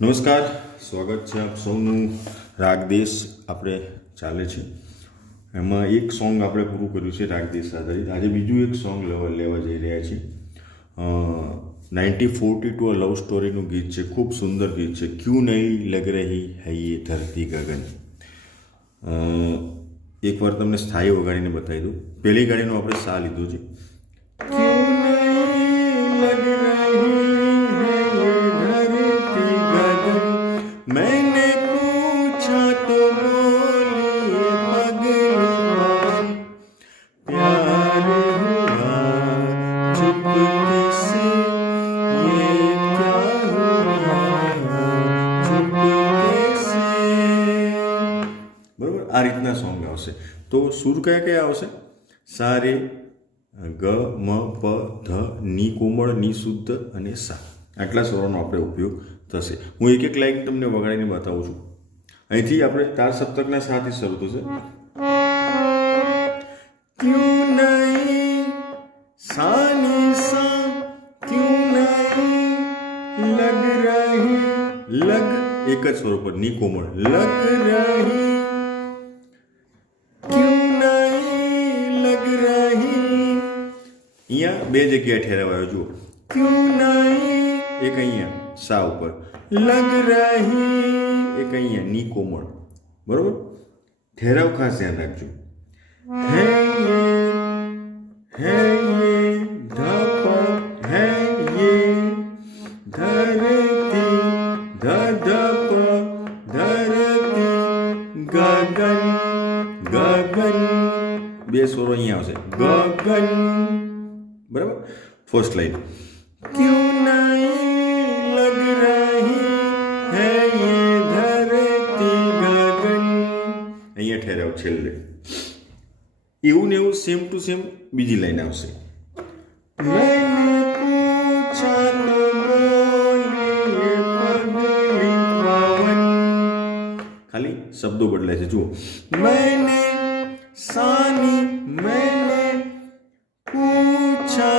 નમસ્કાર સ્વાગત છે આપ સૌનું રાગદેશ આપણે ચાલે છે એમાં એક સોંગ આપણે પૂરું કર્યું છે રાગદેશ આધારિત આજે બીજું એક સોંગ લેવા લેવા જઈ રહ્યા છે નાઇન્ટી ફોર્ટી ટુ લવ સ્ટોરીનું ગીત છે ખૂબ સુંદર ગીત છે ક્યુ નહીં લગ રહી હૈ એ ધરતી ગગન વાર તમને સ્થાયી વગાડીને બતાવી દઉં પહેલી ગાડીનો આપણે સા લીધો છે ક્યુ નહીં લગ રહી આ રીતના સોંગ આવશે તો સૂર કયા કયા આવશે સા રે ગ મ પ ધ ની કોમળ ની શુદ્ધ અને સા આટલા સ્વરોનો આપણે ઉપયોગ થશે હું એક એક લાઈન તમને વગાડીને બતાવું છું અહીંથી આપણે તાર સપ્તકના સાથે શરૂ થશે સાની સા ક્યું નહીં લગ એક જ સ્વરૂપ ની કોમળ લગ રહી इयां બે જગ્યા ઠેરવાયો જુઓ ક્યું નઈ એક અહીંયા સા ઉપર લંગ રહી એક અહીંયા ની કોમળ બરોબર ઠેરવ કાસે આ લજો હે હે નાપ હે હે ધરતી ધડપ ધરતી ગगन गगन બે સરો અહીં આવશે ગगन ફર્સ્ટ લાઈન ક્યું નઈ લડ રહી હે ઈ ધરતી ગગન અહી ઠેરવ છિલ્લે એવું ને એવું સેમ ટુ સેમ બીજી લાઈન આવશે મેને પૂછા નુ ની પરમેઈ તાવન ખાલી શબ્દો બદલે છે જુઓ મેને સાની મેને પૂછા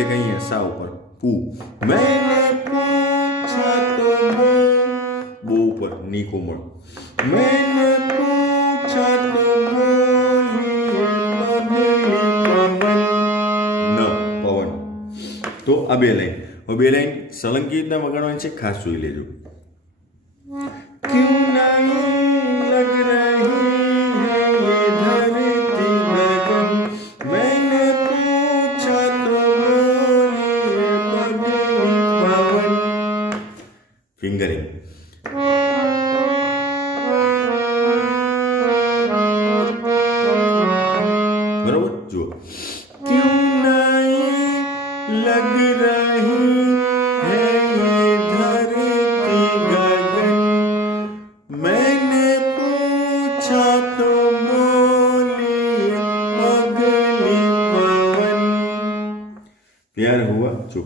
એક અહીંયા સા ઉપર કુ મેને પૂછા તમે બો ઉપર ની કોમળ મેને પૂછા તમે પવન તો આ બે લાઈન હવે બે લાઈન સલંગી રીતના વગાડવાની છે ખાસ જોઈ લેજો ક્યુ નહીં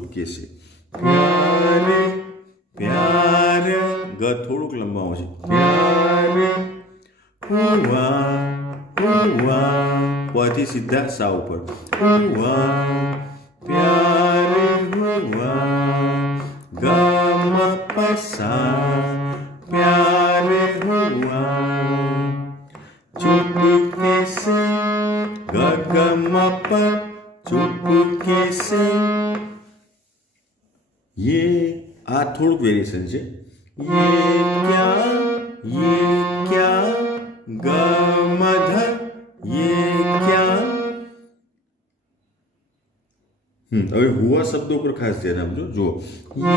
ओके से प्यारे प्यारे ग थोड़ोक लंबा हो प्यारे हुआ सीधा सा ऊपर हुआ प्यारे हुआ ग म स प्यारे चुपके से ग से ये आ थोड़क वेरिएशन है ये क्या ये क्या ग मध ये क्या हम्म अभी हुआ शब्दों पर खास ध्यान जो जो ये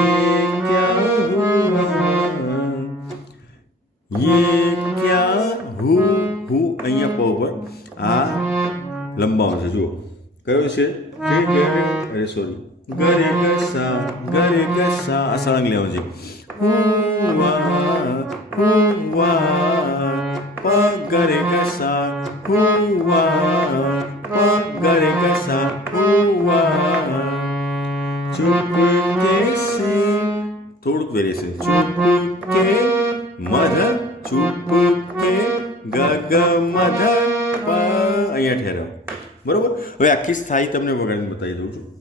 क्या हुआ ये क्या हु आ लंबा हो जो क्यों से सॉरी गरे गसा गरे गसा असं लागले म्हणजे हुवा हुवा प गरे गसा हुवा प गरे गसा हुवा चुप कैसे થોડુંક વેરિએશન ચૂપ કે મધ ચૂપ કે ગગ મધ અહીંયા ઠેરવ બરોબર હવે આખી સ્થાયી તમને વગાડીને બતાવી દઉં છું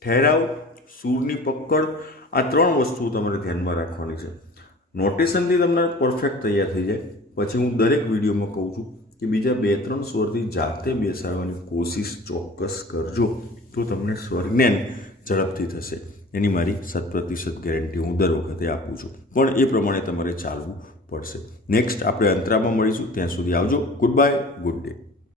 ઠેરાવ સૂરની પકડ આ ત્રણ વસ્તુ તમારે ધ્યાનમાં રાખવાની છે નોટેશનથી તમને પરફેક્ટ તૈયાર થઈ જાય પછી હું દરેક વિડીયોમાં કહું છું કે બીજા બે ત્રણ સ્વરથી જાતે બેસાડવાની કોશિશ ચોક્કસ કરજો તો તમને સ્વરજ્ઞાન ઝડપથી થશે એની મારી સત પ્રતિશત ગેરંટી હું દર વખતે આપું છું પણ એ પ્રમાણે તમારે ચાલવું પડશે નેક્સ્ટ આપણે અંતરામાં મળીશું ત્યાં સુધી આવજો ગુડ બાય ગુડ ડે